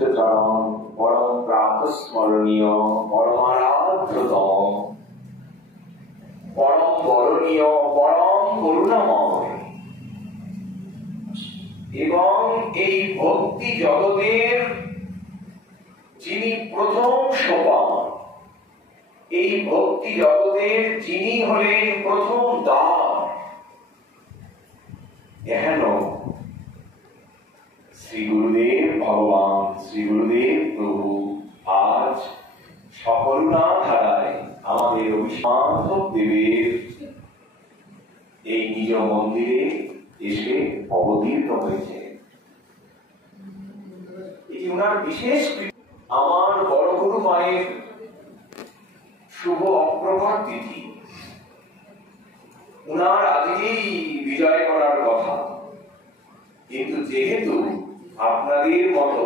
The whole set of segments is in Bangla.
চরণ পরম প্রাতঃস্মরণীয় পরমারাধ্যতম পরম বরণীয় পরম করুণাময় এবং এই ভক্তি জগতের যিনি প্রথম সোপান, এই ভক্তি জগতের যিনি হলেন প্রথম দ্বার, এহেন শ্রী গুরুদেব ভগবান, শ্রী গুরুদেব প্রভু আজ সকরুণা ধারায় আমাদের অভিশান্তক দেবের এই নিজ মন্দিরে এসে অবতীর্ণ হয়েছে। এটি ওনার বিশেষ, আমার বড় গুরু মায়ের শুভ অগ্রগণ তিথি, ওনার আজকেই বিজয় করার কথা, কিন্তু যেহেতু আপনাদের মতো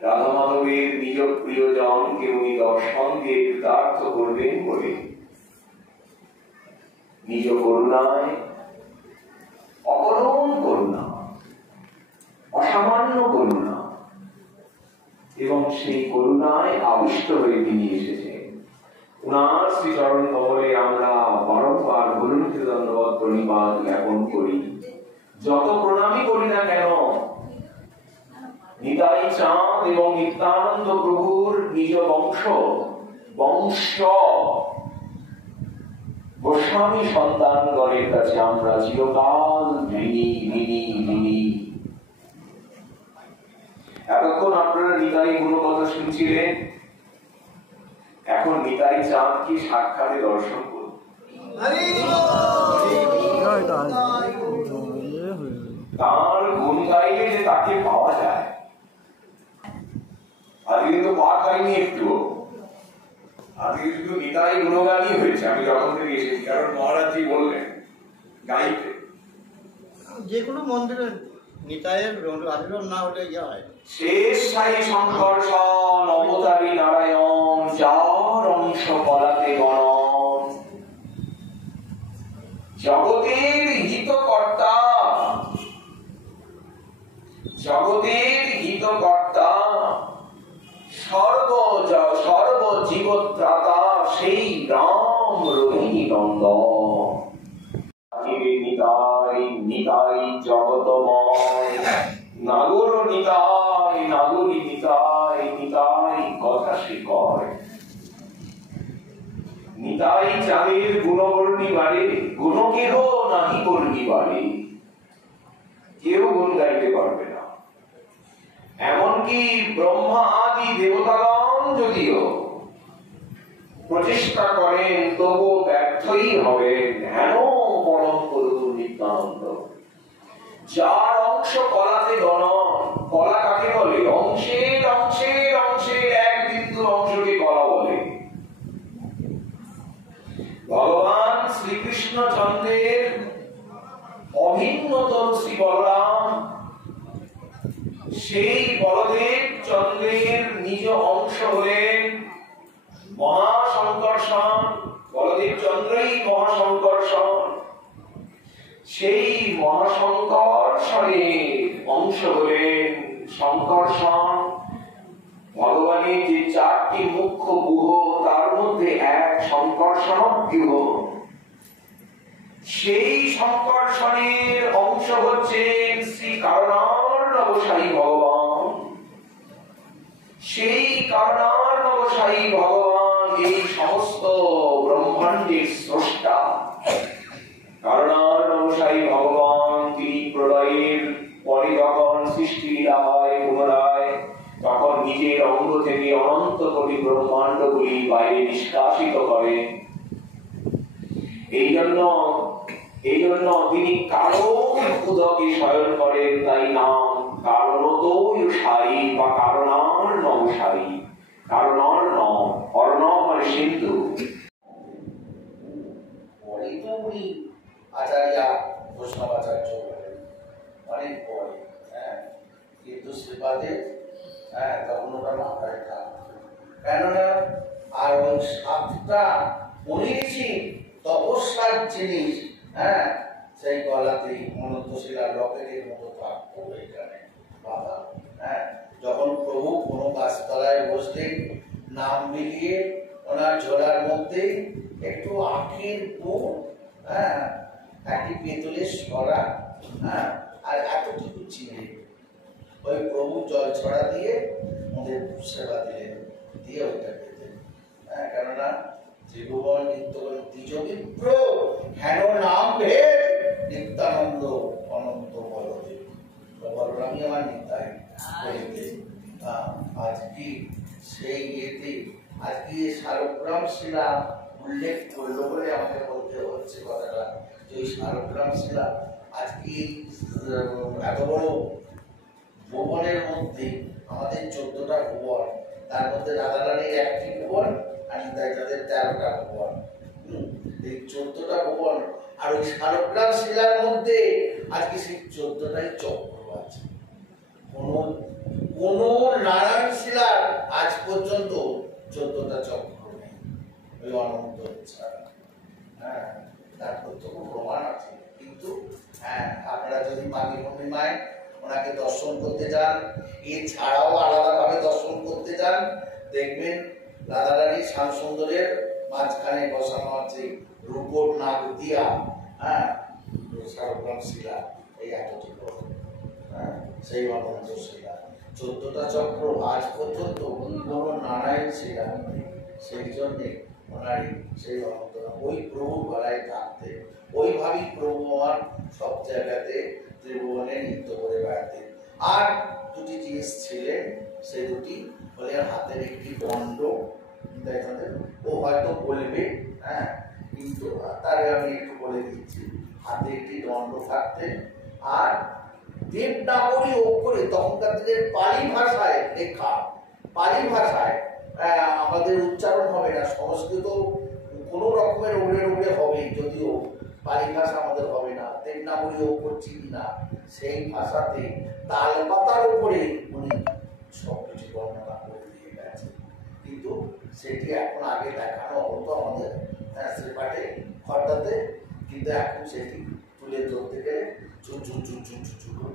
রাধা মাধবের নিজ প্রিয়জনকে উনি দর্শন দিয়ে কৃতার্থ করবেন বলে নিজ করুণায়, অপরম করুণা, অসামান্য করুণা এবং সেই করুণায় আবিষ্ট হয়ে তিনি এসেছেন। উনার শ্রীচরণ কমলে আমরা বারংবার গুরুমুখ দণ্ডবত প্রণিপাত জ্ঞাপন করি। যত প্রণামই করি না কেন, নিতাই চাঁদ এবং নিত্যানন্দ প্রভুর নিজ বংশ গোস্বামী সন্তানগণের কাছে আমরা চিরকাল ঋণী। এতক্ষণ আপনারা নিতাই গুণকথা শুনছিলেন, এখন নিতাই চাঁদ কি সাক্ষাতে দর্শন করুন। তার গুণ গাইলে যে তাকে পাওয়া যায়, আজকে কিন্তু পা খাইনি একটু, আজকে শুধু নিতাই গুণগানই হয়েছে। আমি যখন থেকে এসেছি, কারণ মহারাজজি বললেন গাইতে, যে কোনো মন্দিরে নিতাইয়ের আবির্ভাব না হলে ইয়ে হয়। শেষ সাই সংকর্ষণ অবতারী নারায়ণ, যার অংশ কলাতে গণন, জগতের হিতকর্তা, জগতের হিতকর্তা, সর্বজীবত্রাতা, সেই রাম রোহিণী নন্দন। নিতাই নিতাই জগতময়, নাগর নিতাই নাগরী নিতাই, নিতাই কথা শিকর। নিতাই চাঁদের গুণবর্ণী বাড়ে, গুণ কেহ নাহি করবি বাড়ে, কেউ গুণ গাইতে পারবে না। এমনকি ব্রহ্মা আদি দেবতাগণ যদিও প্রচেষ্টা করেন, তবু ব্যর্থই হবেন। হেন পরম করুণ নিত্যানন্দ, যার অংশ কলাতে গণন। কলা কাকে বলে? অংশের অংশের অংশের এক বিন্দু অংশকে কলা বলে। ভগবান শ্রীকৃষ্ণ চন্দ্রের অভিন্নতর শ্রী বলরাম, সেই বলদেব চন্দ্রের নিজ অংশ হলেন মহাসংকর্ষণ। বলদেব চন্দ্রই মহাসংকর্ষণ, সেই মহাসংকর্ষণের অংশ হলেন সংকর্ষণ। ভগবানের যে চারটি মুখ্য গুহ, তার মধ্যে এক সংকর্ষণ গুহ, সেই সংকর্ষণের অংশ হচ্ছেন শ্রী কারণার্ণবসায়ী ভগবান। সেই কারণার্ণবসায়ী ভগবান এই সমস্ত ব্রহ্মাণ্ডের স্রষ্টা। কারণার্ণবসায়ী ভগবান তিনি প্রলয়ের পরে যখন সৃষ্টি লীলা হয় পুনরায়, তখন নিজের অঙ্গ থেকে অনন্ত কোটি ব্রহ্মাণ্ডগুলি বাইরে নিষ্কাশিত করেন। এই জন্য তিনি কারণ উদকে শয়ন করেন, তাই নাম কারণতোষায়ী বা কারণার্ণবসায়ী। কারণার্ণব, অর্ণব মানে সিন্ধু। পরে তো উনি আচার্য বৈষ্ণবাচার্য অনেক পরে, কিন্তু শ্রীপাদে তখন ওটা মাথায় রেখা। কেননা আর ওই সাতটা পড়িয়েছি তপস্যার জিনিস, সেই গলাতেই মনন্তশিলা লকেটের মতো থাকতো এখানে বাবা। বুঝলেন নাম মিলিয়ে ওনার ঝোলার মধ্যে একটু আখের গুড়, হ্যাঁ, একটি পেতলের সরা, হ্যাঁ, আর এতটুকু চিনি, ওই প্রভু জল ছড়া দিয়ে ওদের সেবা দিলেন, দিয়ে ওইটা পেতেন। হ্যাঁ, কেননা ত্রিভুবন নিত্য দ্বিজবিপ্র হেন নাম ভেদ নিত্যানন্দ অনন্ত বলদেব। বলরামই আমার নিতাই বলিতে আজকে সেই ইয়েতে আজকে শালগ্রাম শিলা উল্লেখ করলো বলে আমাকে বলতে হচ্ছে কথাটা, যে ওই শালগ্রাম শিলা আজকে এত বড় ভুবনের মধ্যে আমাদের 14টা ভুবন, তার মধ্যে রাধারানীর একটি ভুবন আর নিতাই তাদের 13টা ভুবন। এই 14টা ভুবন আর ওই শালগ্রাম শিলার মধ্যে আজকে সেই 14টাই চক্র আছে। কোন নারায়ণ শিলার আজ পর্যন্ত 14টা চক্র নেই, ওই অনন্ত ছাড়া। হ্যাঁ, তার প্রত্যক্ষ প্রমাণ আছে। কিন্তু হ্যাঁ, আপনারা যদি মাঘী পূর্ণিমায় ওনাকে দর্শন করতে যান, এছাড়াও আলাদাভাবে দর্শন করতে যান, দেখবেন রাধারানী শ্যাম সুন্দরের মাঝখানে বসানো আছে রূপোর নাগ দিয়া, হ্যাঁ, শালগ্রাম শিলা, এই এতটুকু, হ্যাঁ, সেই অনন্ত শিলা। 14টা চক্র আজ পর্যন্ত কোন নারায়ণ শিলা নেই। সেই জন্যে ওনার সেই অনন্ত ওই প্রভু গলায় থাকতে, ওইভাবেই প্রভু আমার সব জায়গাতে ত্রিভুবনে নৃত্য করে বেড়াতেন। আর দুটি জিনিস ছিলেন, সেই দুটি হলেন হাতের একটি দণ্ড, ও হয়তো বলবে, হ্যাঁ, কিন্তু তার আমি একটু বলে দিচ্ছি। হাতে একটি দণ্ড থাকতেন, আর দেবনাগরী অক্ষরে তখনকার দিনের পালি ভাষায় লেখা, পালি ভাষায় আমাদের উচ্চারণ হবে না, সংস্কৃত কোন রকমের উড়ে উড়ে হবে, যদিও পালি ভাষা আমাদের হবে না, দেবনাগরী অক্ষর চিনি না, সেই ভাষাতে তাল পাতার উপরে উনি সবকিছু বর্ণনা করে দিয়ে গেছেন। কিন্তু সেটি এখন আগে দেখানো হতো আমাদের শ্রীপাঠে খর্দাতে, কিন্তু এখন সেটি তুলে ধরতে গেলে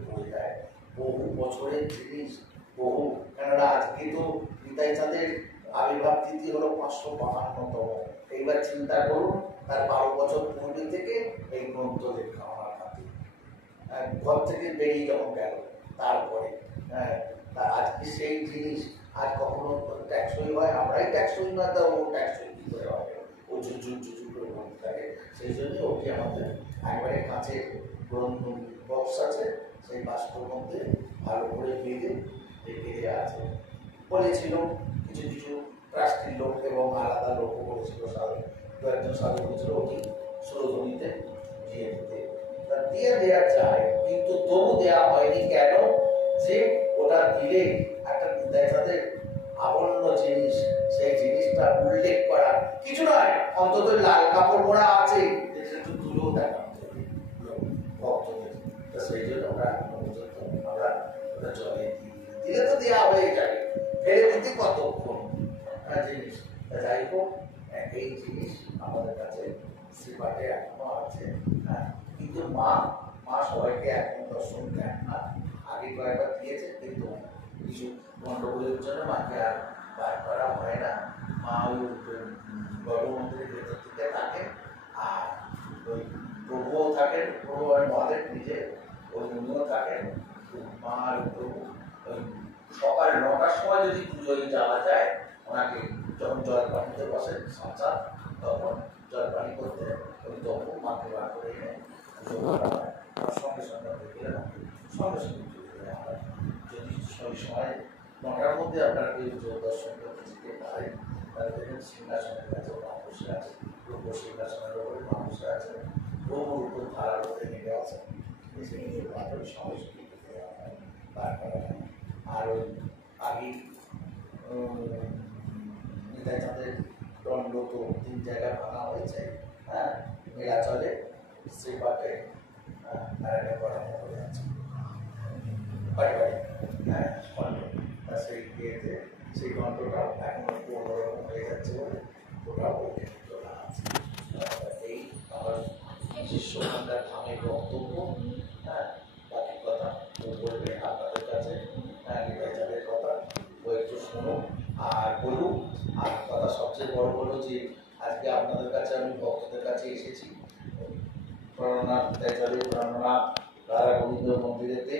পড়ে যায়। বহু বছরের জিনিস, বহু, কেননা আজকে তো নিতাই চাঁদের আবির্ভাব তিথি হলো 552তম। এইবার চিন্তা করুন, তার 12 বছর পূর্বে থেকে এই গ্রন্থ লেখা আমার হাতে, ঘর থেকে বেরিয়ে যখন গেল, তারপরে আজকে সেই জিনিস আজ কখনো ট্যাক্সই হয়, আমরাই ট্যাক্সই না, তা ও ট্যাক্সই কি করে হবে, ও ঝুঝুর করে বলতে থাকে। সেই জন্য ওকে আমাদের একবারে কাছে বক্স আছে, সেই বাস্কর মধ্যে ভালো করে বেঁধে রেখে দেওয়া আছে। বলেছিল কিছু কিছু ট্রাস্টির লোক এবং আলাদা লোকও বলেছিল, সাধু দু একজন সাধু বলেছিল ওটি সুরধনীতে দিয়ে দিতে, দিয়ে দেওয়া যায়, কিন্তু তবু দেওয়া হয়নি। কেন? যে ওটা দিলে একটা তাদের আবরণ জিনিস, সেই জিনিসটা উল্লেখ করা কিছু নয়, অন্তত লাল কাপড় পরা আছে, একটু তুলেও দেখা ভক্তদের। সেই জন্য আমরা জলে দিলে তো দেওয়া হয়ে যাবে, ফেলে দিতে কতক্ষণ জিনিস। যাই হোক, এই জিনিস আমাদের কাছে শ্রীপাঠে এখনো আছে। কিন্তু মা সবাইকে এখন দর্শন দেন না, আগে কয়েকবার দিয়েছে, কিন্তু কিছু গন্ডগোলের জন্য মাকে আর বার করা হয় না। মা ওই গর্ভমন্ত্রীর ভেতর থেকে থাকেন, আর ওই প্রভুও থাকেন, প্রভু আর মহাদেব নিজে ওই উনিও থাকেন। মা আর প্রভু ওই সকাল 9টার সময় যদি পুজোয় যাওয়া যায়, ওনাকে যখন জলপানিতে বসেন সংসা, তখন জলপানি করতে ওই তখন মাকে বার করে এনে পুজো করা হয়। সঙ্গে সঙ্গে দেখলে সঙ্গে সঙ্গে পুজো দেওয়া হয়। যদি ওই সময় 9টার মধ্যে আপনারা কেউ দর্শন করতে যেতে পারেন, তাহলে দেখবেন সিংহাসনের কাছে মা বসে আছে, রূপ সিংহাসনের উপরে মা বসে আছে, প্রভুর উপর ধারার উপরে নেমে আছে, সঙ্গে সঙ্গে দেওয়া হয়, বার করা হয়। আর ওই আগে নিতাই চাঁদের দণ্ড তো 3 জায়গায় ভাঙা হয়েছে, হ্যাঁ, মেলা চলে, শ্রীপাঠে আর একটা করানো হয়ে আছে বাড়ি বাড়ি, হ্যাঁ, সেই ইয়েতে সেই গন্ডটাও এখন একটু অন্যরকম হয়ে যাচ্ছে বলে ওটাও তোলা আছে। এই আমার শিষ্যকান্তার ধামের বক্তব্য। হ্যাঁ, বাকি কথা বলবে আপনাদের কাছে, নিতাই চাঁদের কথা ও একটু শুনুন। আর বলুক। আর কথা সবচেয়ে বড় হলো যে আজকে আপনাদের কাছে আমি ভক্তদের কাছে এসেছি প্রাণনাথ ত্যাচারে প্রাণনাথ রাধা গোবিন্দ মন্দিরেতে,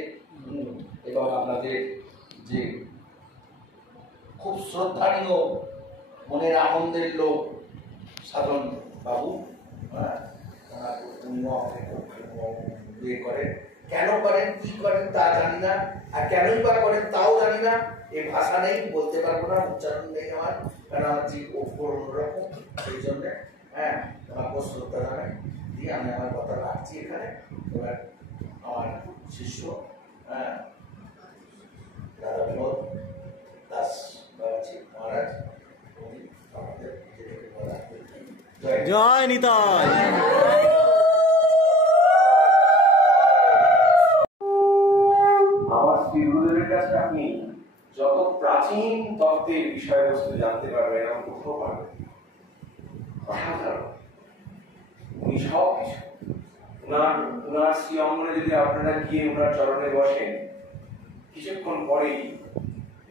এবং আপনাদের যে খুব শ্রদ্ধানীয় মনের আনন্দের লোক সাধন বাবু, উনিও আমাকে ইয়ে করেন। কেন করেন, কি করেন তা জানি না, আর কেনই বা করেন তাও জানি না। এই ভাষা নেই, বলতে পারবো না, উচ্চারণ নেই আমার, কারণ আমার যে অক্ষর অন্যরকম, সেই জন্যে তোমাকে শ্রদ্ধা জানাই দিয়ে আমি আমার কথা রাখছি এখানে। এবার আমার শিষ্য রাধা বিনোদ দাস বাবাজি মহারাজ, উনি আমাদের যেটুকু বলা জয় নিতাই। আমার শ্রী গুরুদেবের কাছে আপনি যত প্রাচীন তত্ত্বের বিষয়বস্তু জানতে পারবেন এবং কোথাও পারবেন, অসাধারণ। উনি সব কিছু উনার শ্রী অঙ্গনে যদি আপনারা গিয়ে উনার চরণে বসেন, কিছুক্ষণ পরেই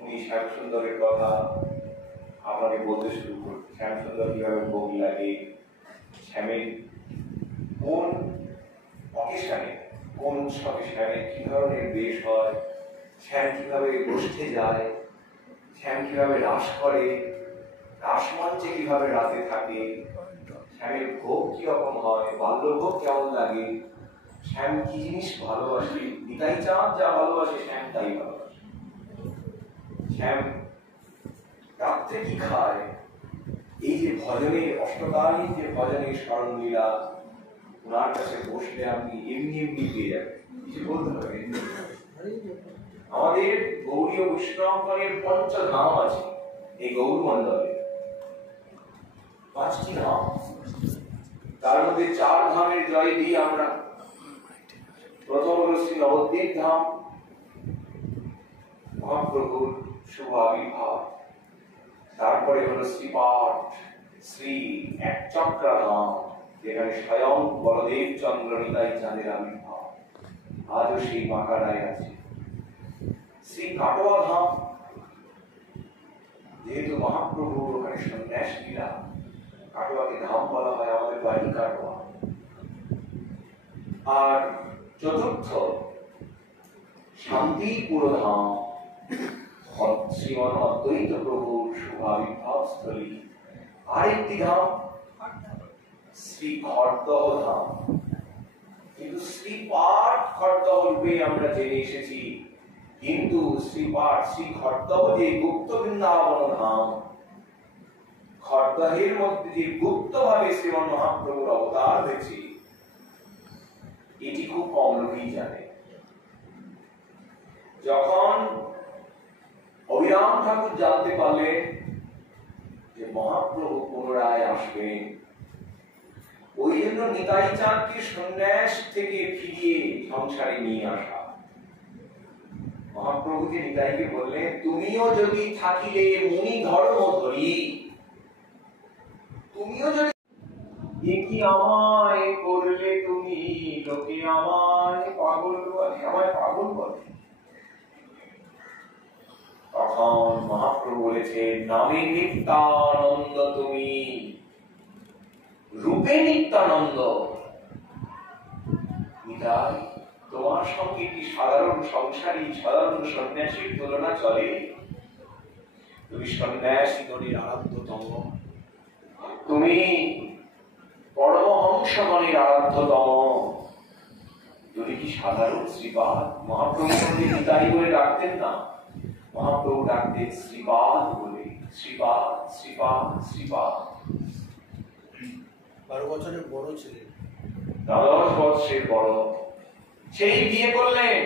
উনি শ্যামসুন্দরের কথা আপনাকে বলতে শুরু করবেন। শ্যামসুন্দর কিভাবে ভোগ লাগে, শ্যামের কোন অকেশনে, কোন উৎসবে শ্যামের কি ধরনের বেশ হয়, শ্যাম কিভাবে গোষ্ঠে যায়, শ্যাম কিভাবে রাস করে, রাসমঞ্চে কিভাবে রাতে থাকে, শ্যামের ভোগ কিরকম হয়, বাল্যভোগ কেমন লাগে, শ্যাম কি জিনিস ভালোবাসে, নিতাই চাঁদ যা ভালোবাসে শ্যাম তাই ভালোবাসে, শ্যাম রাত্রে কি খায়, এই যে ভজনের অষ্টকালীন যে ভজনের স্মরণলীলা, ওনার কাছে বসলে আপনি এমনি এমনি পেয়ে যাবেন, কিছু বলতে হবে। আমাদের গৌড়ীয় বৈষ্ণবগণের পঞ্চধাম আছে এই গৌর মন্ডলে, 5টি ধাম, তার মধ্যে 4 ধামের জয় দিই আমরা। প্রথম হল শ্রী নবদ্বীপ ধাম, মহাপ্রভুর শুভ আবির্ভাব। তারপরে হলো শ্রীপাঠ শ্রী একচক্রা ধাম, যেখানে স্বয়ং বলদেব চন্দ্র নিতাই চাঁদের আবির্ভাব, আজও সেই বাঁকারায় আছে। শ্রী কাটোয়া ধাম, যেহেতু মহাপ্রভুর ওখানে সন্ন্যাস লীলা, কাটোয়াকে ধাম বলা হয়, আমাদের বাড়ি কাটোয়া। আর চতুর্থ শান্তিপুর ধাম, শ্রীমন অদ্বৈত প্রভুর শুভ আবির্ভাব স্থলী। আরেকটি ধাম শ্রী খড়দহ ধাম, কিন্তু শ্রীপাঠ খড়দহ রূপে আমরা জেনে এসেছি, কিন্তু শ্রীপাঠ শ্রী খড়দহ যে গুপ্ত বৃন্দাবন ধাম, খড়দহের মধ্যে যে গুপ্ত ভাবে শ্রীমন মহাপ্রভুর অবতার হয়েছে, এটি খুব কম লোকই জানে। যখন অবিরাম ঠাকুর জানতে পারলেন যে মহাপ্রভু পুনরায় আসবেন, ওই জন্য নিতাই চাঁদকে সন্ন্যাস থেকে ফিরিয়ে সংসারে নিয়ে আসা। মহাপ্রভুকে নিতাইকে বললেন, তুমিও যদি থাকিলে মুনি ধর্ম ধরি, তুমিও যদি কি আমায় করলে তুমি, লোকে আমায় পাগল বলে, আমায় পাগল বলে। তখন মহাপ্রভু বলেছেন, নামে নিত্যানন্দ তুমি, রূপে নিত্যানন্দ। নিতাই, তোমার সঙ্গে কি সাধারণ সংসারী সাধারণ সন্ন্যাসীর তুলনা চলে? তুমি সন্ন্যাসী গণের আরাধ্যতম, তুমি পরমহংসগণের আরাধ্যতম, তুমি কি সাধারণ শ্রীপাদ? মহাপ্রভু নিতাই বলে ডাকতেন না, মহাপ্রভু ডাকতেন শ্রীপাদ বলে, শ্রীপাদ শ্রীপাদ শ্রীপাদ। 12 বছরের বড় ছিলেন, 10 বছরের বড়। সেই বিয়ে করলেন,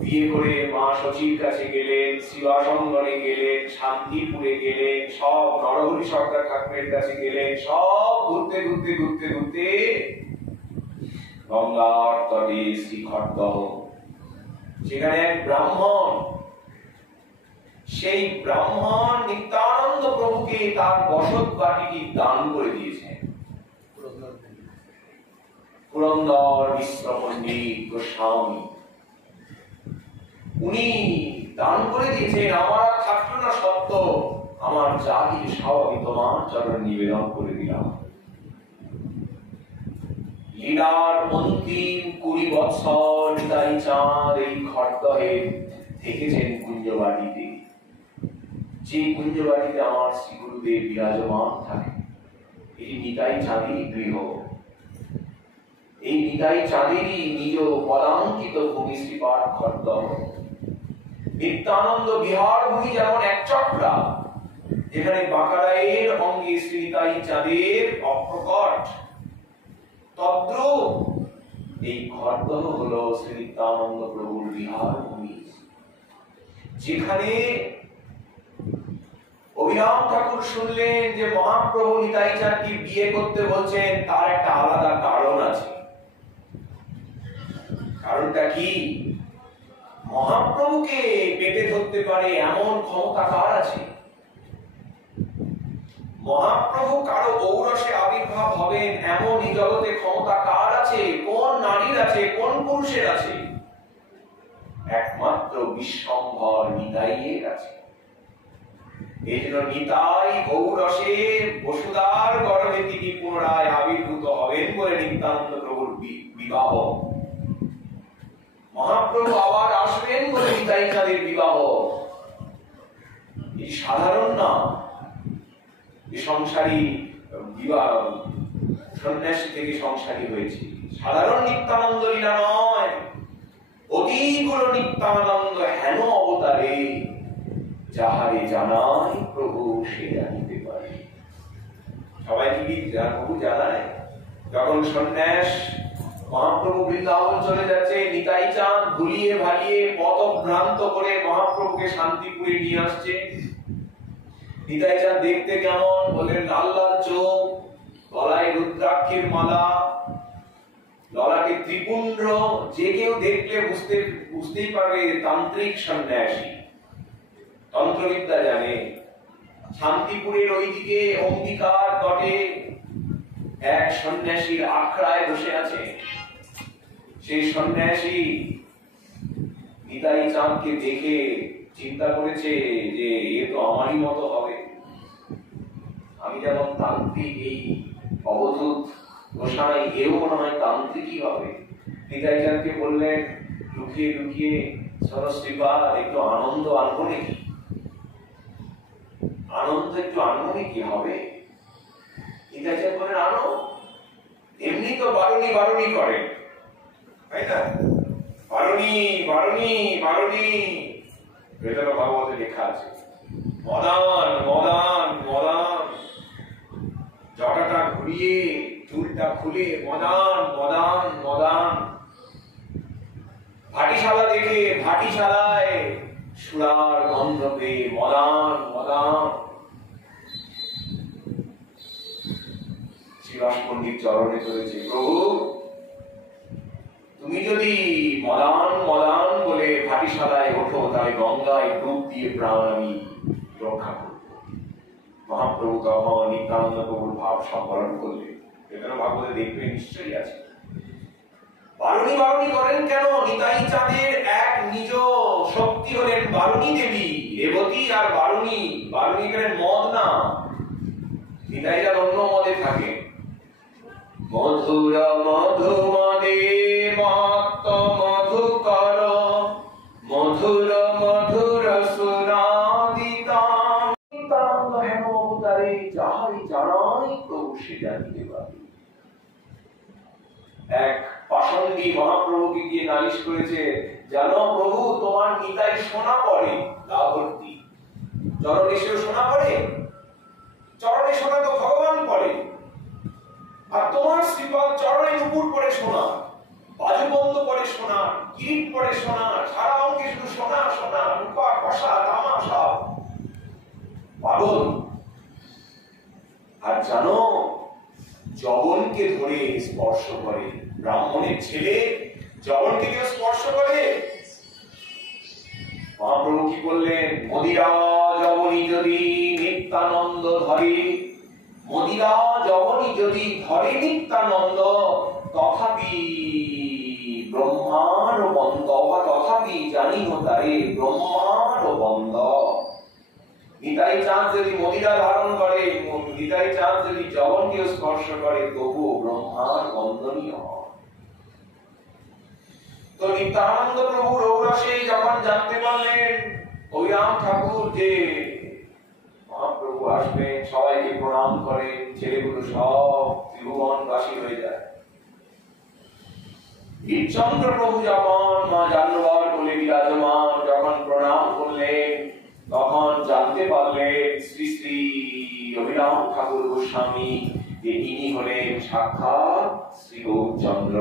বিয়ে করে মা সচির কাছে গেলেন, শিবাসঙ্গনে গেলেন, শান্তিপুরে গেলেন, সব নরহরি সরকার ঠাকুরের কাছে গেলেন, সব ঘুরতে ঘুরতে ঘুরতে ঘুরতে গঙ্গার তটে শ্রী খড়দহ, সেখানে এক ব্রাহ্মণ, সেই ব্রাহ্মণ নিত্যানন্দ প্রভুকে তার বসত বাটিটি দান করে দিয়েছেন। পুরন্দর মিশ্র পণ্ডিত গোস্বামী, উনি দান করে দিয়েছেন, আমার আর থাকলো না সত্য, আমার যা কিছু সব আমি তোমার চরণে নিবেদন করে দিলাম। লীলার অন্তিম 20 বৎসর নিতাই চাঁদ এই খড়দহে থেকেছেন কুঞ্জবাটিতে। যে কুঞ্জবাটিতে আমার শ্রী গুরুদেব বিরাজমান থাকে, এই নিতাই চাঁদেরই গৃহ, এই নিতাই চাঁদেরই নিজ পদাঙ্কিত ভূমি শ্রীপাঠ খড়দহ। নিত্যানন্দ বিহার ভূমি যেমন এক চক্রা, যেখানে বাঁকারায়ের অঙ্গে শ্রী নিতাই চাঁদের অপ্রকট, তদ্রূপ এই খড়দহ হলো শ্রী নিত্যানন্দ প্রভুর বিহার ভূমি, যেখানে অভিরাম ঠাকুর শুনলেন যে মহাপ্রভু নিতাই চাঁদকে বিয়ে করতে বলছেন, তার একটা আলাদা কারণ আছে। কারণটা কি? মহাপ্রভুকে পেটে ধরতে পারে এমন ক্ষমতা কার আছে? মহাপ্রভু কারো ঔরসে আবির্ভাব হবেন এমন এই জগতে ক্ষমতা কার আছে? কোন নারীর আছে? কোন পুরুষের আছে? একমাত্র বিশ্বম্ভর নিতাইয়ের আছে। এই জন্য নিতাই ঔরসে বসুদার গর্ভে তিনি পুনরায় আবির্ভূত হবেন বলে নিত্যানন্দ প্রভুর বিবাহ। মহাপ্রভু আবার আসবেন বলে নিতাই চাঁদের বিবাহ। এই সাধারণ না, সংসারী বিবাহ, সন্ন্যাসী থেকে সংসারী হয়েছে, সাধারণ নিত্যানন্দ লীলা নয়, অতিগুলো নিত্যানন্দ হেন অবতারে, যাহারে জানাই প্রভু সে জানিতে পারে। সবাই কি প্রভু জানায়? যখন সন্ন্যাস মহাপ্রভু বৃন্দাবন চলে যাচ্ছে, নিতাই চাঁদ ভুলিয়ে ভালিয়ে পথভ্রান্ত করে মহাপ্রভুকে শান্তিপুরে নিয়ে আসছে। নিতাই চাঁদ দেখতে কেমন? বলেন লাল লাল চোখ, গলায় রুদ্রাক্ষের মালা, ললাটে ত্রিপুণ্ড, যে কেউ দেখলে বুঝতেই পারবে তান্ত্রিক সন্ন্যাসী, তন্ত্রবিদ্যা জানে। শান্তিপুরের ওইদিকে অম্বিকার তটে এক সন্ন্যাসীর আখড়ায় বসে আছে। সেই সন্ন্যাসী নিতাই চাঁদকে দেখে চিন্তা করেছে যে এ তো আমারই মতো হবে, আমি যেমন তান্ত্রিক, এই অবধূত গোসাই এও মনে হয় তান্ত্রিকই হবে। নিতাই চাঁদকে বললেন, লুকিয়ে লুকিয়ে সরস্বীপাদ একটু আনন্দ আনবো নাকি? আনন্দ একটু আনবো নাকি হবে? নিতাই চাঁদ বলেন, আনো। এমনি তো বারুনি বারুনি করে, তাই না? বারুনি বারুনি বারুনি, এটা ভাগবতে লেখা আছে। মদান মদান মদান, জটাটা ঘুরিয়ে চুলটা খুলে মদান মদান মদান। ভাটিশালা দেখে ভাটিশালায় সুরার গন্ধ পেয়ে মদান মদান। শ্রীবাস পণ্ডিত চরণে চলেছে, প্রভু তুমি যদি মদান মদান বলে ভাটিশালায় ওঠো, তাহলে গঙ্গায় ডুব দিয়ে প্রাণ আমি রক্ষা করব। মহাপ্রভু তখন নিত্যানন্দ প্রভুর ভাব সম্বরণ করলেন। এখানে ভাগবতে দেখবে নিশ্চয়ই আছে। বারুনি বারুনি করেন কেন? নিতাই চাঁদের এক নিজ শক্তি হলেন বারুনি দেবী, রেবতী আর বারুনি। বারুনি করেন মদ না, নিতাই চাঁদ অন্য মদে থাকে। মধুর মধু মদে মত্ত মধুকর, মধুর মধুর সুরাদিতাম। নিত্যানন্দ হেন অবতারে যাহারি জানাই প্রভু সে জানিতে পারে। এক পাষণ্ডী মহাপ্রভুকে গিয়ে নালিশ করেছে, জানো প্রভু তোমার নিতাই সোনা পড়ে গা ভর্তি, চরণে সেও সোনা পড়ে, চরণে সোনা তো ভগবান পড়ে, আর তোমার শ্রীপাদ চরণে নুপুর পড়ে সোনা, বাজুবন্ধ পড়ে সোনা, কিরিট পড়ে সোনা, সারা অঙ্গে শুধু সোনা সোনা, রূপা কষা তামা সব। পাগল। আর জানো যবনকে ধরে স্পর্শ করে, ব্রাহ্মণের ছেলে যবনকে কেউ স্পর্শ করে? মহাপ্রভু কি বললেন? মদিরা যবনী যদি নিত্যানন্দ ধরে, মদিরা যবনী যদি ধরে নিত্যানন্দ, তথাপি ব্রহ্মার বন্ধ, তথাপি জানিও তারে ব্রহ্মার বন্ধ। নিতাই চাঁদ যদি মদিরা ধারণ করে, নিতাই চাঁদ যদি জগৎকে স্পর্শ করে, তবুও ব্রহ্মার বন্দনীয় হয়। তো নিত্যানন্দ প্রভুর ঔরসে যখন জানতে পারলেন অভিরাম ঠাকুর যে মহাপ্রভু আসবেন, সবাইকে প্রণাম করে, ছেলেগুলো সব ত্রিভুবনবাসী হয়ে যায়। ঈশ্বর প্রভু যখন মা জাহ্নবীর কোলে বিরাজমান, যখন প্রণাম করলেন, তখন জানতে পারলেন শ্রী শ্রী অভিরাম ঠাকুর গোস্বামী যে ইনি হলেন সাক্ষাৎ শ্রী গৌরচন্দ্র।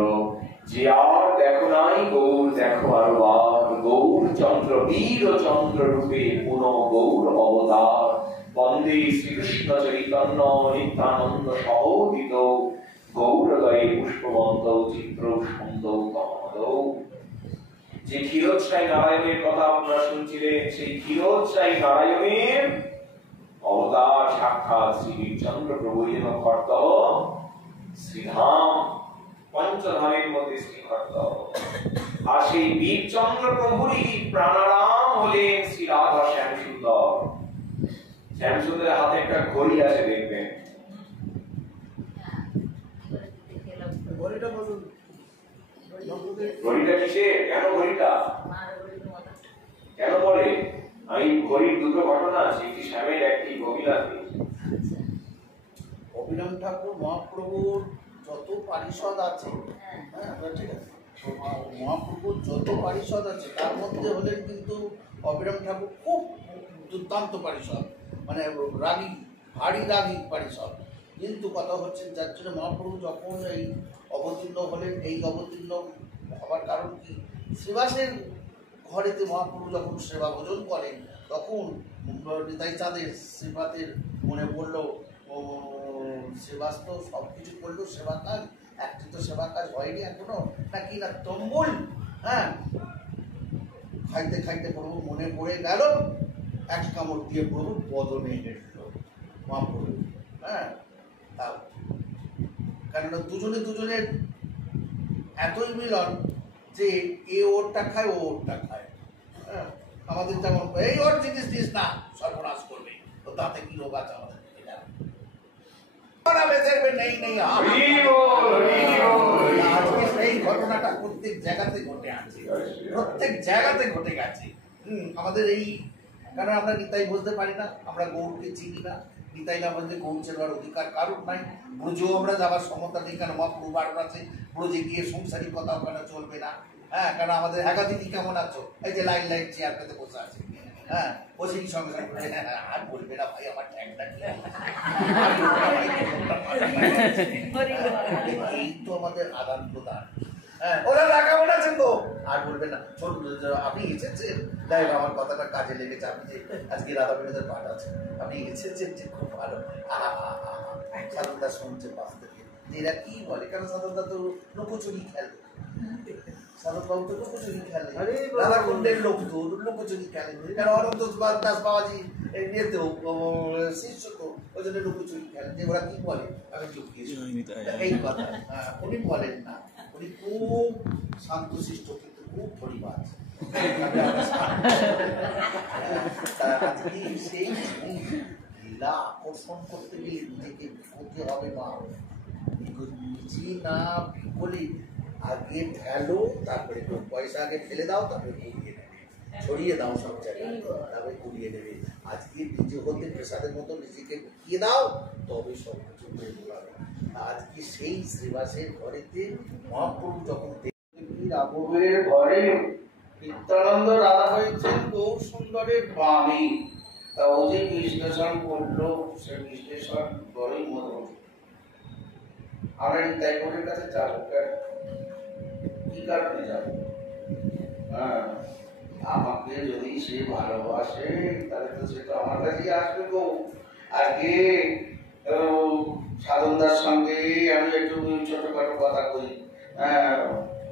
যে আর দেখো নাই গৌর দেখো আরবার, গৌরচন্দ্র বীর চন্দ্র রূপে পুনঃ গৌর অবতার। বন্দে শ্রীকৃষ্ণ চৈতন্য নিত্যানন্দ সহোদিত, গৌরদয়ে পুষ্পবন্ত চিত্র সুন্দর তমদৌ। যে ক্ষীরোদশায়ী নারায়ণের কথা আপনারা শুনছিলেন, সেই ক্ষীরোদশায়ী নারায়ণের অবতার সাক্ষাৎ শ্রী বীরচন্দ্র প্রভু যেন কর্ত শ্রীধাম, পঞ্চধামের মধ্যে শ্রী কর্ত। আর সেই বীরচন্দ্র প্রভুরই প্রাণারাম হলেন শ্রী রাধা শ্যামসুন্দর। শ্যামসুন্দরের হাতে একটা ঘড়ি আছে, দেখবেন। ঘড়িটা কিসের? কেন ঘড়িটা কেন বলে? আমি ঘড়ির দুটো ঘটনা আছে, একটি শ্যামের একটি গোবিলাতে। অভিরাম ঠাকুর মহাপ্রভুর যত পারিষদ আছে, হ্যাঁ ঠিক আছে, মহাপ্রভুর যত পারিষদ আছে তার মধ্যে হলেন কিন্তু অভিরাম ঠাকুর খুব দুর্দান্ত পারিষদ, মানে রাগী, ভারী রাগী পারিষদ। কিন্তু কথা হচ্ছে যার জন্য মহাপ্রভু যখন এই অবতীর্ণ হলেন, এই অবতীর্ণ হওয়ার কারণ কি, শ্রীবাসের ঘরেতে মহাপ্রভু যখন সেবা ভোজন করেন, তখন নিতাই চাঁদের শ্রীপাতের মনে পড়লো শ্রীবাস তো সব কিছু করলো সেবা কাজ, একটি তো সেবা কাজ হয়নি এখনো, নাকি না তম্বুল, হ্যাঁ খাইতে খাইতে প্রভু মনে পড়ে গেল, এক কামড় দিয়ে প্রভু বদনে হেঁটল মহাপ্রভু। হ্যাঁ, কেননা দুজনে দুজনের এতই মিলন যে এ ওরটা খায়, ও ওরটা খায়। হ্যাঁ, আমাদের যেমন এই ওর জিনিস দিস না, সর্বনাশ করবে, তো তাতে কি রোগ আছে আমাদের? এই ঘটনাটা প্রত্যেক জায়গাতে ঘটে আছে, প্রত্যেক জায়গাতে ঘটে গেছে। আমাদের এই, কারণ আমরা নিতাই বুঝতে পারি না, আমরা গৌরকে চিনি না, নিতাই না বলতে গৌর চেনার অধিকার কারণ নাই। ব্রজেও আমরা যাবার ক্ষমতা নেই, কারণ মহাপ্রভু বারণ আছে ব্রজে গিয়ে সংসারী কথা ওখানে চলবে না। হ্যাঁ, কারণ আমাদের একাদিনী কেমন আছো, এই যে লাইন লাইন চেয়ার পেতে বসে আছে, হ্যাঁ বসে কি সঙ্গে সঙ্গে আর বলবে না ভাই আমার ট্যাংটা কি, এই তো আমাদের আদান প্রদান। হ্যাঁ, ওরা রাখাবোনা আছেন তো আর বলবে না, আপনি এসেছেন, যাই আমার কথাটা কাজে লেগেছে, আপনি যে আজকে রাধা বিনোদের পাঠ আছে, আপনি এসেছেন যে খুব ভালো, সাধনদা শুনছে পাশ থেকে, এরা কি বলে, কারণ সাধনদা তো লুকোচুরি খেলে, সাধনবাবু তো লুকোচুরি খেলে, রাধা কুণ্ডের লোক তো লুকোচুরি খেলে, কারণ অনন্ত দাস বাবাজি নিয়েতেও শিষ্য তো ওই জন্য লুকোচুরি খেলে, যে ওরা কি বলে আমি চুকিয়ে এই কথা। উনি বলেন না, উনি খুব শান্তশিষ্ট কিন্তু খুব পরিবার। সেই লীলা আকর্ষণ করতে গেলে নিজেকে বিপদে হবে বা নিজে না বিকলে আগে ফেলো, তারপরে পয়সা আগে ফেলে দাও, তারপরে কুড়িয়ে নেবে, ছড়িয়ে দাও সব জায়গায়, তারপরে কুড়িয়ে নেবে। আজকে নিজে হতে প্রেসাদের মতো নিজেকে ঢুকিয়ে দাও, তবে সব কিছু হয়ে যাবে। আজকে সেই শ্রীবাসের ঘরেতে মহাপ্রভু যখন রাঘবের ঘরে নিত্যানন্দ রাধা হয়েছেন গৌর সুন্দরের বামে, তা ও যে বিশ্লেষণ করলো, সে বিশ্লেষণ বড়ই মধুর। আমরা নিতাই গৌরের কাছে যাবো কি কারণে যাবো? হ্যাঁ, আমাকে যদি সে ভালোবাসে তাহলে তো সে তো আমার কাছেই আসবে গো। আজকে সাধনদার সঙ্গে আমি একটু ছোটখাটো কথা কই,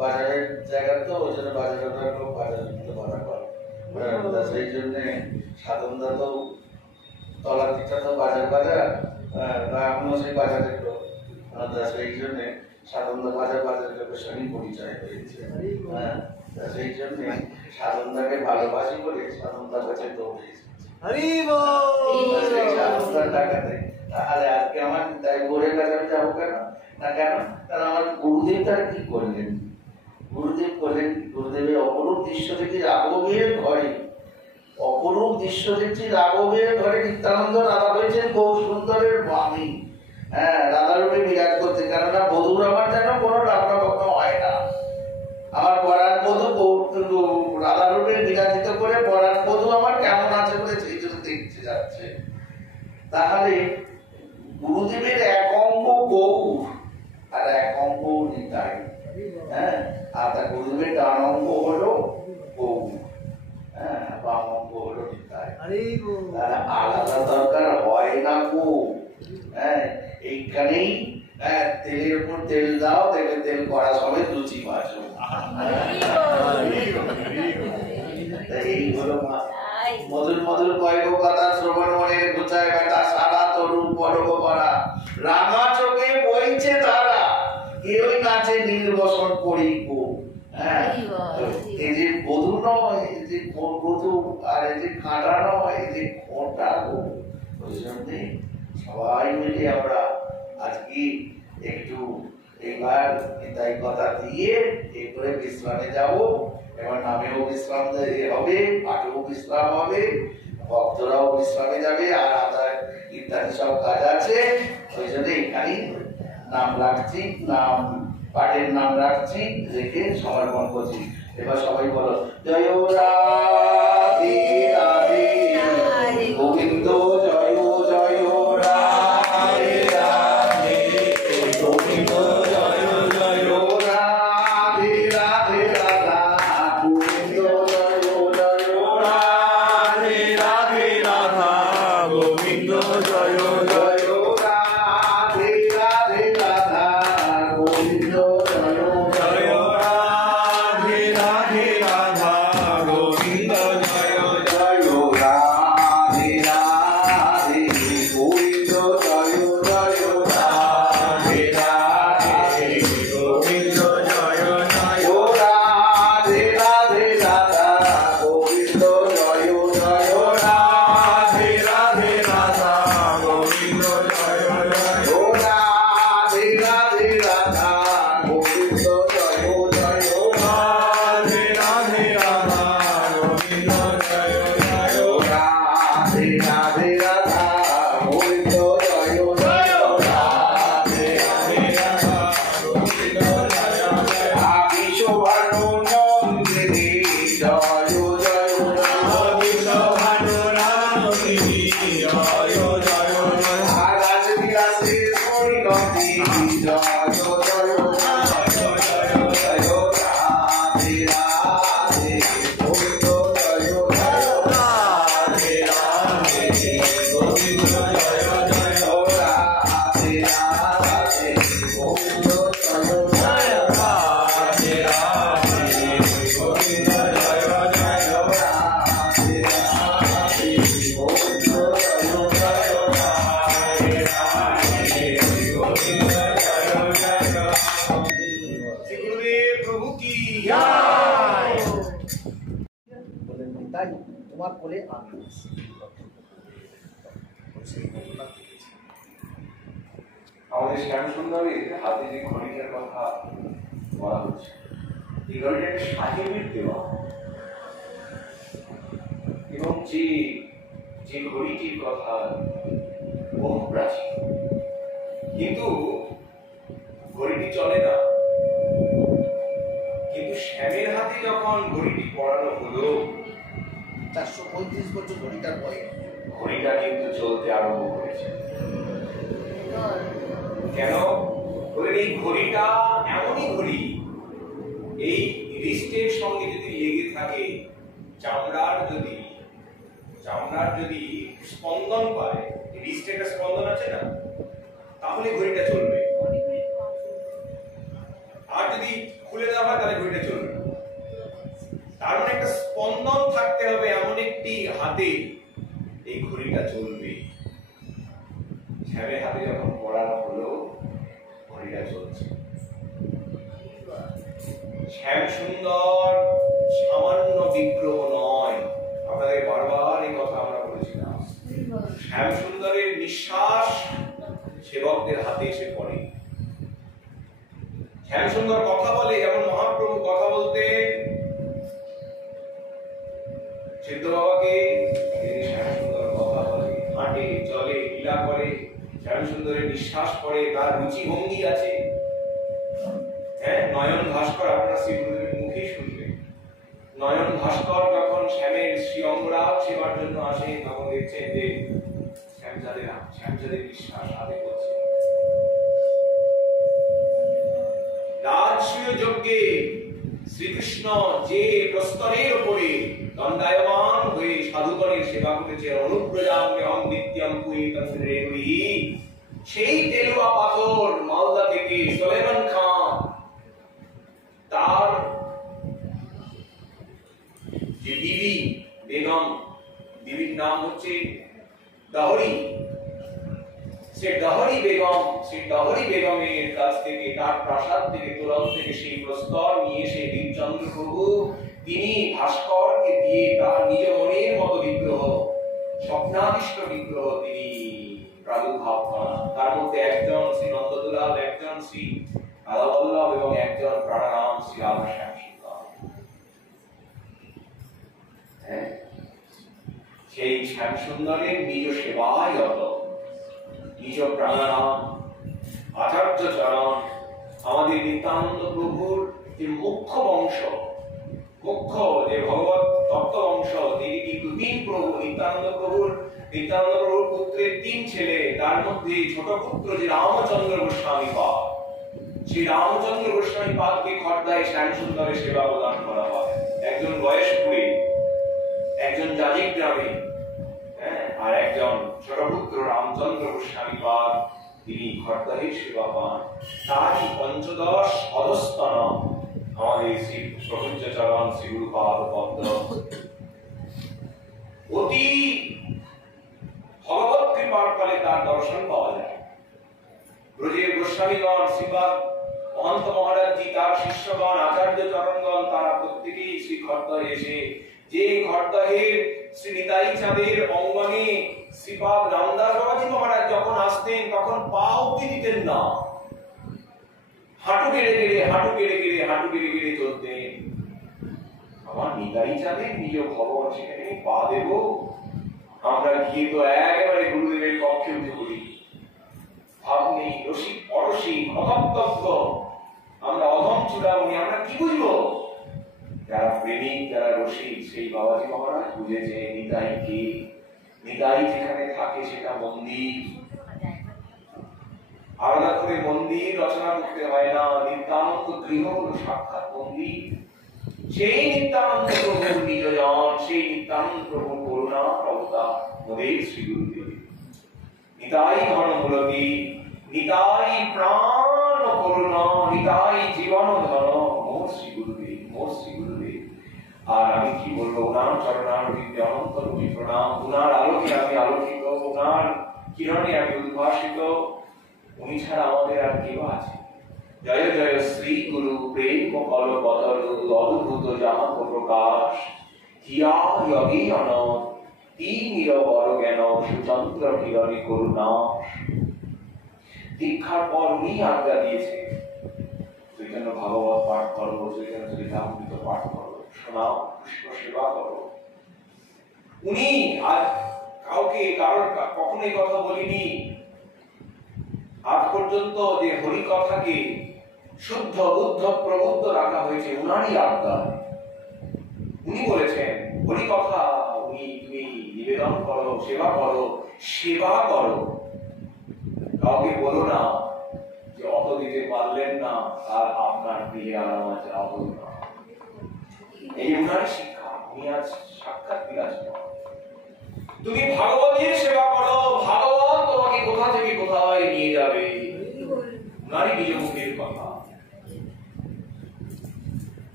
বাজারের জায়গা তো ওই জন্য বাজারের লোক বাজারের মধ্যে কথা কর, সেই জন্যে সাধনদা তো তলার দিকটা তো বাজার বাজার, এখনো সেই বাজারের লোক, সেই জন্যে সাধনদা বাজারের লোকের সঙ্গে পরিচয় হয়েছে। সেই জন্য সাধনটাকে ভালোবাসি বলে সাধনটার কাছে দৌড়ে হরি বল। সাধনটার টাকাতে তাহলে আজকে আমার তাই গোরের কাছে আমি যাবো কেন? না কেন? কারণ আমার গুরুদেব তার কি করলেন? গুরুদেব করলেন, গুরুদেবের অপরূপ দৃশ্য দেখি রাঘবের ঘরে, অপরূপ দৃশ্য দেখছি রাঘবের ঘরে নিত্যানন্দ রাধা হয়েছেন বহু সুন্দরের স্বামী। হ্যাঁ, রাধারূপে বিরাজ করতে, কেননা বধুর আমার যেন কোনো রান্না কখনো হয় না। আমার পরাণ বধূ রাধারূপে বিরাজিত করে পরাণ বধূ আমার কেমন আছে বলে সেই জন্য দেখতে যাচ্ছে। তাহলে গুরুদেবের এক অঙ্গ গৌর আর এক অঙ্গ নিতাই। হ্যাঁ, আর তার গুরুদেবের ডান অঙ্গ হলো গৌর, হ্যাঁ, বাম অঙ্গ হলো নিতাই। তাহলে আলাদা দরকার হয় না গো। হ্যাঁ, এইখানেই তেলের উপর তেল দাও, দেখে তেল করা সবে লুচি ভাজো। এই হলো মধুর মধুর কয়েক কথা শ্রবণ মনের গুছায় বেটা সারা তরুণ পরব পাড়া রাঙা চোখে বইছে তারা কেউই নাচে নীল বসন করি গো। হ্যাঁ, এই যে বধূ নয়, এই যে বধূ আর এই যে কাঁটা নয়, এই যে খোঁটা গো। ওই জন্যে সবাই মিলে আমরা আজকে একটু এবার তাই কথা দিয়ে এরপরে বিশ্রামে যাব। এবার নামেও বিশ্রাম হবে, পাঠেও বিশ্রাম হবে, ভক্তরাও বিশ্রামে যাবে, আর আদার ইত্যাদি সব কাজ আছে। ওই জন্য এখানেই নাম রাখছি, নাম পাঠের নাম রাখছি, রেখে সমর্পণ করছি। এবার সবাই বলো জয় রাধে রাধে গোবিন্দ জয় জয় রাধে রাধে গোবিন্দ জয় জয় রাধে রাধে রাধা গোবিন্দ জয় জয় রাধে রাধে রাধা গোবিন্দ জয় জয় রাধে রাধে রাধা গোবিন্দ জয় জয় রাধে রাধে রাধা গোবিন্দ জয় জয় রাধে রাধে গোবিন্দ জয় জয় রাধে রাধে গোবিন্দ জয় জয় রাধে রাধে রাধা গোবিন্দ জয় জয় রাধে রাধে রাধা গোবিন্দ জয় জয় রাধে রাধে রাধা গোবিন্দ জয় জয় রাধে রাধে রাধা গোবিন্দ জয় জয় রাধে রাধে রাধা গোবিন্দ জয় জয় রাধে রাধে রাধা গোবিন্দ জয় জয় আমি শোভানু নন্দিনী জয় জয় আমি শোভানু নন্দিনী জয় জয় আকাশ বিলাসী পরিণতি জয় জয় রাধে রাধে গোবিন্দ জয় জয় রাধে রাধে গোবিন্দ জয় জয় রাধে রাধে গোবিন্দ জয় জয় রাধে রাধে গোবিন্দ জয় জয় রাধে রাধে গোবিন্দ জয় জয় রাধে রাধে গোবিন্দ জয় জয়। শ্রী গুরুদেব প্রভু কি বললেন নিতাই তোমার কোলে আমি আছি। সেই ঘটনা ঘটেছে। আমাদের শ্যাম সুন্দরীর হাতে যে ঘড়িটার কথা বলা হচ্ছে, এই ঘড়িটা একটা সাহেবের দেওয়া, এবং যে যে ঘড়িটির কথা বহু প্রাচীন, কিন্তু ঘড়িটি চলে না। কিন্তু শ্যামের হাতে যখন ঘড়িটি পড়ানো হলো, 435 বছর ঘড়িটার বয়স। ঘড়িটা কিন্তু চলতে আরম্ভ করেছে। কেন? বলেন এই ঘড়িটা এমনই ঘড়ি, এই রিস্টের সঙ্গে যদি লেগে থাকে, চামড়ার যদি স্পন্দন পায়, রিস্টে একটা স্পন্দন আছে না, তাহলে ঘড়িটা চলবে। আর যদি খুলে দেওয়া হয় তাহলে ঘড়িটা চলবে না। তার মানে একটা স্পন্দন থাকতে হবে এমন একটি হাতে এই ঘড়িটা চলবে। শ্যামের হাতে যখন পড়ানো হলো, ঘড়িটা চলছে। শ্যাম সুন্দর সামান্য বিগ্রহ নয়। আপনাদের বারবার এই কথা আমরা বলেছিলাম, শ্যাম সুন্দরের নিঃশ্বাস সেবকদের হাতে এসে পড়ে। শ্যাম সুন্দর কথা বলে, যেমন মহাপ্রভু কথা বলতে সিদ্ধ বাবাকে, শ্যাম সুন্দর কথা বলে, হাঁটে, চলে, লীলা করে, শ্যাম সুন্দরের নিঃশ্বাস পড়ে, তার রুচি ভঙ্গি আছে। হ্যাঁ, নয়ন ভাস্কর আপনারা শ্রী গুরুদেবের মুখেই শুনবেন। নয়ন ভাস্কর যখন শ্যামের শ্রী অঙ্গরাগ সেবার জন্য আসে, তখন দেখছেন যে শ্যামচাঁদের নিঃশ্বাস হাতে পড়ছে। রাজসূয় যজ্ঞে শ্রীকৃষ্ণ যে প্রস্তরের উপরে দণ্ডায়মান হয়ে সাধুগণের সেবা করেছে, অনুব্রজাম্যহং নিত্যম কুইতন্ত্রেণি, সেই তেলুয়া পাথর মালদা থেকে সুলেমান খান তার যে বিবি বেগম, বিবির নাম হচ্ছে দাহরি, সেই দাহরি বেগমের কাছ থেকে, তার প্রাসাদ থেকে, তোরণ থেকে সেই প্রস্তর নিয়ে এসে দীপচন্দ্র প্রভু তিনি ভাস্করকে দিয়ে তার নিজ মনের মতো বিগ্রহ, স্বপ্নাদিষ্ট বিগ্রহ তিনি প্রাদুর্ভাব করান। তার মধ্যে একজন শ্রী নন্দদুলাল, একজন শ্রী রাধাবল্লভ এবং একজন প্রাণারাম শ্রী রাধা শ্যাম সুন্দর। সেই শ্যাম সুন্দরের নিজ সেবায় যত, নিজ প্রাণারাম আচার্য চরণ, আমাদের নিত্যানন্দ প্রভুর যে মুখ্য বংশ, মুখ্য যে ভগবত তত্ত্ব বংশ, তিনি কিন্তু তিন প্রভু, নিত্যানন্দ প্রভুর পুত্রের তিন ছেলে, তার মধ্যে ছোট পুত্র যে রামচন্দ্র গোস্বামী পাদ, সেই রামচন্দ্র গোস্বামী পাদকে খড়দায় শ্যাম সুন্দরের সেবা প্রদান করা হয়। একজন বয়সপুরে, একজন জাজিক গ্রামে, আর একজন ছোট পুত্র রামচন্দ্র গোস্বামী পাদ, তিনি খড়দাহের সেবা পান। তারই পঞ্চদশ অধস্তন আমাদের শ্রী প্রভুজ্য চরণ শ্রী গুরুপাদ পদ্ম। অতি ভগবত কৃপার ফলে তার দর্শন পাওয়া যায়। ব্রজের গোস্বামীগণ, শ্রীপাদ মহন্ত মহারাজ জি, তার শিষ্যগণ, আচার্য চরণগণ, তারা প্রত্যেকেই শ্রী খড়দহে এসে, যে খড়দহের শ্রী নিতাই চাঁদের অঙ্গনে শ্রীপাদ রামদাস বাবাজি মহারাজ যখন আসতেন, তখন পা অব্দি দিতেন না, হাঁটু গেড়ে গেড়ে চলতেন। আমার নিতাই চাঁদের নিজ ভবন, সেখানে পা দেব? আমরা গিয়ে তো একেবারে গুরুদেবের কক্ষে উঠে পড়ি। ভাবনি রসিক অরসিক অতত্ত্ব, আমরা অধম চূড়ামণি, আমরা কি বুঝবো? যারা প্রেমিক, যারা রসিক, সেই বাবাজি মহারাজ বুঝেছে নিতাই কে। নিতাই যেখানে থাকে সেটা মন্দির, আলাদা করে মন্দির রচনা করতে হয় না। নিত্যানন্দ গৃহ হলো সাক্ষাৎ মন্দির। সেই নিত্যানন্দ প্রভুর নিজজন, সেই নিত্যানন্দ প্রভুর করুণা অবতার মোদের শ্রী গুরুদেব। নিতাই ঘনমূলতি, নিতাই প্রাণ করুণা, নিতাই জীবন ধন, মোর শ্রী গুরুদেব, মোর শ্রী গুরুদেব। আর আমি কি বলবো, ওনার চরণারবিন্দে অনন্ত কোটি প্রণাম। ওনার আলোকে আমি আলোকিত, ওনার কিরণে আমি উদ্ভাসিত। উনি ছাড়া আমাদের আর কেউ আছে? জয় জয় শ্রী গুরু প্রেম কল বদল, অদ্ভুত জাহাত প্রকাশ, হিয়া যোগী অনন্ত, তিমির বড় জ্ঞান, সুচন্দ্র কিরণে করুণা। দীক্ষার পর উনি আজ্ঞা দিয়েছে, চৈতন্য ভাগবত পাঠ করো, চৈতন্য চরিতামৃত পাঠ করো, শোনাও, পুষ্প সেবা করো। উনি আর কাউকে কারোর কখনোই কথা বলিনি আজ পর্যন্ত যে হরি কথাকে শুদ্ধ বুদ্ধ প্রবুদ্ধ রাখা হয়েছে উনারই আজ্ঞা। উনি বলেছেন হরি কথা তুমি নিবেদন করো, সেবা করো, সেবা করো। কাউকে বলো না যে অত দিতে পারলেন না, আর আপনার গৃহে আরাম আছে, অত না। এই উনার শিক্ষা, উনি আজ সাক্ষাৎ বিরাজমান। তুমি ভাগবতের সেবা করো, ভাগবত তোমাকে কোথা থেকে কোথায় নিয়ে যাবে, উনারই নিজ মুখের কথা।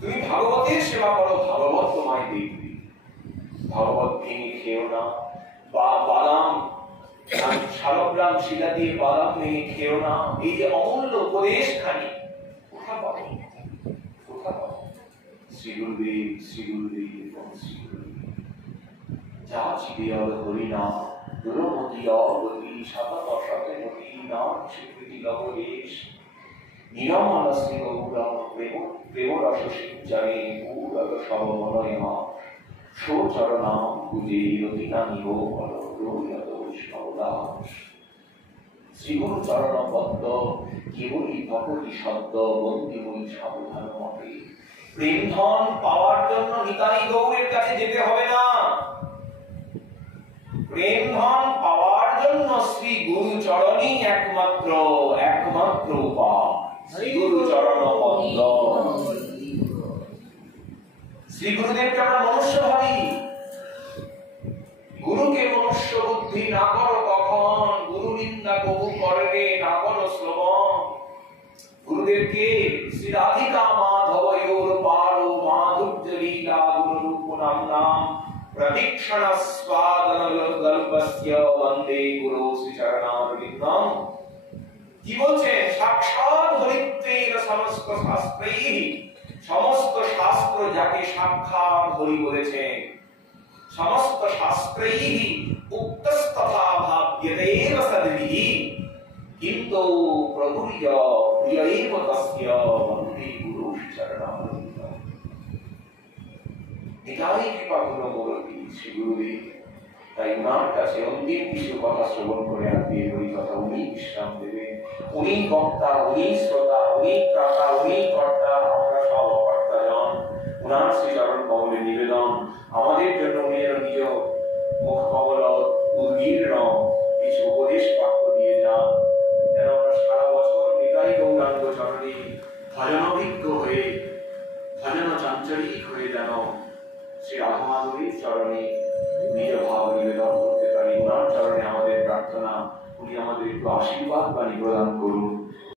তুমি ভাগবতের সেবা করো, ভাগবত তোমায় দেখবে। ভাগবত ভেঙে খেও না, বা বাদাম শালগ্রাম শিলা দিয়ে বাদাম ভেঙে খেও না। এই যে অমূল্য উপদেশ খানি কোথা পাবো, কোথা পাবো? শ্রী গুরুদেব, শ্রী গুরুদেব এবং শ্রী গুরুদেব। যা চিদেয় হরিনাম দুরমতীয় গতি শতদশতে মতি নাম স্বীকৃতি লবলেশ নিরমল শ্রী গৌরম প্রেমরস সিঞ্চনে পুরগ সবমনয় সোচরণাম পূজে রতিনা নিব বল রোহিত বৈষ্ণবদাস। শ্রীগুরু চরণ পদ্ম কেবলই ভকতি শব্দ বন্দিময়ী সাবধান মতে। প্রেম ধন পাওয়ার জন্য নিতাই গৌরের কাছে যেতে হবে না। প্রেম ধন পাওয়ার জন্য শ্রী গুরু চরণই একমাত্র উপায়। শ্রী গুরু চরণ পদ্ম। শ্রী গুরুদেবকে আমরা মনুষ্য ভাবি। গুরুকে মনুষ্য বুদ্ধি না করো কখন, গুরু নিন্দা কবু করবে না করো শ্রবণ। গুরুদেবকে শ্রী রাধিকা মাধব योर पारो माधुर्य लीला गुरु रूप नाम नाम प्रतीक्षण स्वादन गल्पस्य वंदे गुरु श्री चरणारविंदम। কি বলছেন? সাক্ষাৎ হরিত্বের সমস্ত শাস্ত্রেই, সমস্ত শাস্ত্র যাকে সাক্ষাৎ হরি বলেছেন, সমস্ত শাস্ত্রেই উক্তস্তথা ভাব্যতেব সদ্ভিঃ কিন্তু প্রভুর্য প্রিয়ৈব তস্য বন্দে গুরু চরণারবিন্দম। নিতাই কৃপা গুণমূর্তি শ্রী গুরুদেব। তাই উনার কাছে অন্তিম কিছু কথা শ্রবণ করে আজকে ওই কথা উনি বিশ্রাম দেবেন। উনি বক্তা, উনি শ্রোতা, উনি ত্রাতা, উনি কর্তা, আমরা সব অকর্তা জন। উনার শ্রী চরণ কমলে নিবেদন আমাদের জন্য উনি যেন নিজ মুখ কমল উদ্গীর্ণ কিছু উপদেশ বাক্য দিয়ে যান, যেন আমরা সারা বছর নিতাই গৌরাঙ্গ চরণে ভজনভিজ্ঞ হয়ে, ভজন চঞ্চরিক হয়ে যেন শ্রী রাধা মাধবীর চরণে নিজ ভাব নিবেদন করতে পারি। উনার চরণে আমাদের প্রার্থনা, উনি আমাদের একটু আশীর্বাদ বাণী প্রদান করুন।